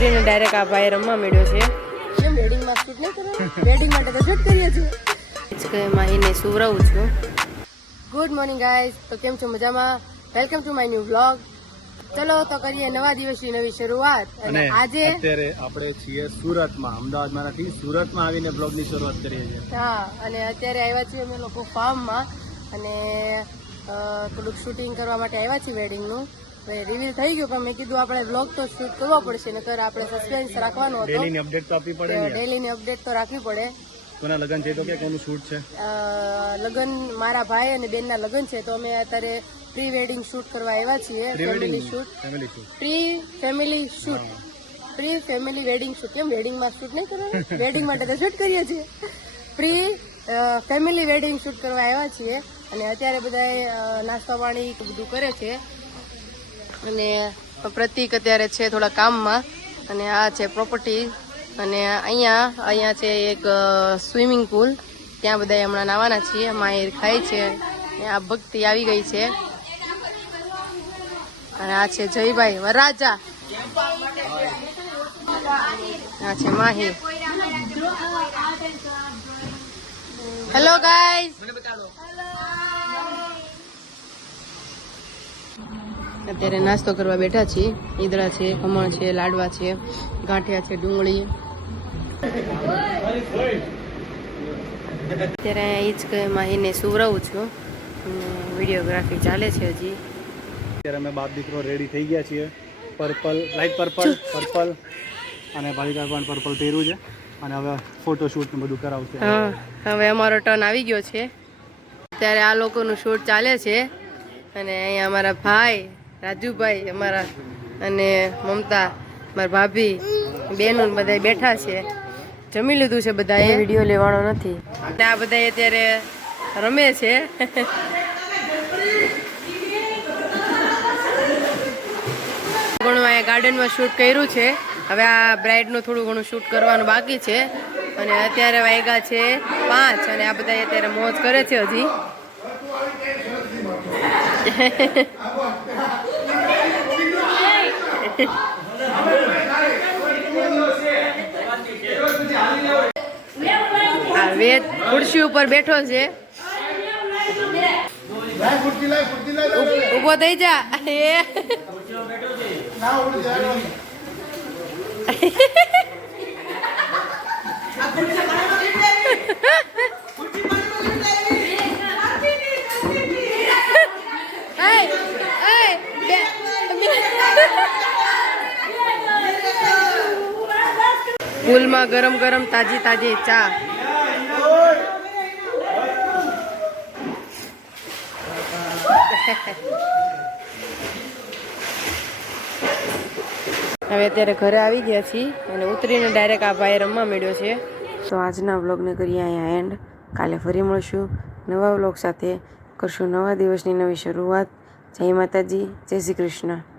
ઉતરીને ડાયરેક્ટ આ ભાઈ રમવા મળ્યો છે. કેમ વેડિંગમાં શૂટ નહીં કરવાનું? વેડિંગ માટે તો શૂટ કરીએ છીએ. માહીને સુવરાવું છું. ગુડ મોર્નિંગ ગાઈઝ તો કેમ છો? મજામાં? Welcome to my new vlog ચલો તો કરીએ નવા દિવસની નવી શરૂઆત. અને આજે અત્યારે આપણે છીએ સુરતમાં અમદાવાદમાંથી સુરતમાં આવીને બ્લોગની શરૂઆત કરીએ છીએ. હા અને અત્યારે આવ્યા છીએ અમે લોકો ફાર્મમાં અને થોડુંક શૂટિંગ કરવા માટે આવ્યા છીએ વેડિંગનું રિવીલ થઈ ગયું પણ મેં કીધું આપણે બ્લોગ તો શૂટ કરવો પડશે નકર આપણે સસ્પેન્સ રાખવાનો હતો. ડેલીની અપડેટ તો આપવી પડે ને ડેલીની અપડેટ તો રાખવી પડે. કોના લગ્ન છે તો કે કોનું શૂટ છે? લગ્ન મારા ભાઈ અને બેનના લગ્ન છે તો અમે અત્યારે પ્રી વેડિંગ શૂટ કરવા આવ્યા છીએ family shoot family shoot pre family shoot pre family wedding shoot કેમ વેડિંગમાં શૂટ નહીં કરવાનું? વેડિંગ માટે તો શૂટ કરીએ છીએ. પ્રી ફેમિલી વેડિંગ શૂટ કરવા આવ્યા છીએ અને અત્યારે બધા નાસ્તા પાણી બધું કરે છે. અને પ્રતિક અત્યારે છે થોડા કામમાં. અને આ છે પ્રોપર્ટી અને અહીંયા અહીંયા છે એક સ્વિમિંગ પુલ ત્યાં બધા હમણાં નાવાના છીએ. માહિર ખાય છે. આ ભક્તિ આવી ગઈ છે. અને આ છે જયભાઈ વરાજા આ છે માહિર. હેલો ગાઈઝ અત્યારે નાસ્તો કરવા બેઠા છીએ. ઈદડા છે ખમણ છે લાડવા છે ગાંઠિયા છે ડુંગળી. અત્યારે એ જ કે માહીને સુવરાવું છું. વિડીયોગ્રાફી ચાલે છે હજી. અત્યારે અમે બાપ દીકરો રેડી થઈ ગયા છીએ. Purple light purple purple. અને ભાવિકા પણ પર્પલ પહેર્યું છે. અને હવે ફોટોશૂટ ને બધું કરાવશે. હવે અમારો ટર્ન આવી ગયો છે. ત્યારે આ લોકોનું શૂટ ચાલે છે. અને અહીંયા અમારા ભાઈ રાજુભાઈ અમારા અને મમતા મારા ભાભી બેનો ને બધા બેઠા છે. જમી લીધું છે બધાએ? વીડિયો લેવાનો નથી. આ બધા અત્યારે રમે છે. ઘણું અહીંયા ગાર્ડનમાં શૂટ કર્યું છે. હવે આ બ્રાઇડનું થોડું ઘણું શૂટ કરવાનું બાકી છે. અને અત્યારે વાગ્યા છે પાંચ અને આ બધા અત્યારે મોજ કરે છે હજી. વેદ ખુરશી ઉપર બેઠો છે. ઊભો થઈ જા. એ. પુલમાં ગરમ ગરમ તાજી તાજી ચા. હવે અત્યારે ઘરે આવી ગયા છીએ અને ઉતરીને ડાયરેક્ટ આ ભાઈ રમવા મળ્યો છે. તો આજના વ્લોગને કરીએ અહીંયા એન્ડ કાલે ફરી મળશું નવા વ્લોગ સાથે. કરશું નવા દિવસની નવી શરૂઆત. જય માતાજી, જય શ્રી કૃષ્ણ.